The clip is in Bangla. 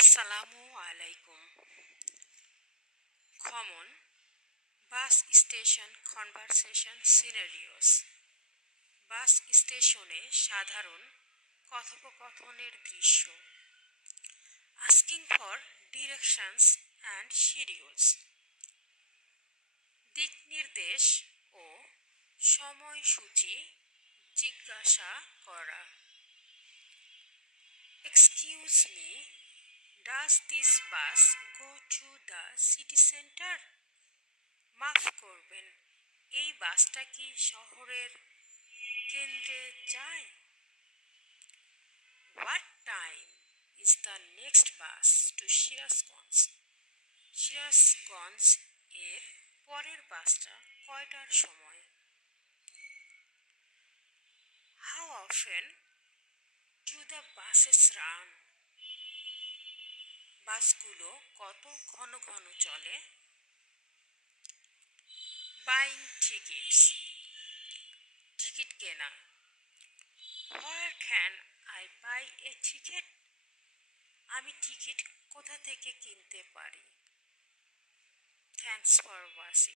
Assalamu alaikum. Common bus station conversation scenarios. বাস স্টেশনে সাধারণ কথোপকথনের দৃশ্য। Asking for directions and schedules. দিক নির্দেশ ও সময়সূচি জিজ্ঞাসা করা। Excuse me, does this bus go to the city centre? মাফ করবেন, এই বাসটা কি শহরের কেন্দ্রে যায়? What time is the next bus to Sirajganj? Sirajganj এর পরের বাসটা কয়টার সময়? How often do the buses run? বাসগুলো কত ঘন ঘন চলে? বাইং টিকিটস, টিকিট কেনা। Where can I by A ticket? আমি টিকিট কোথা থেকে কিনতে পারি? Thanks for watching.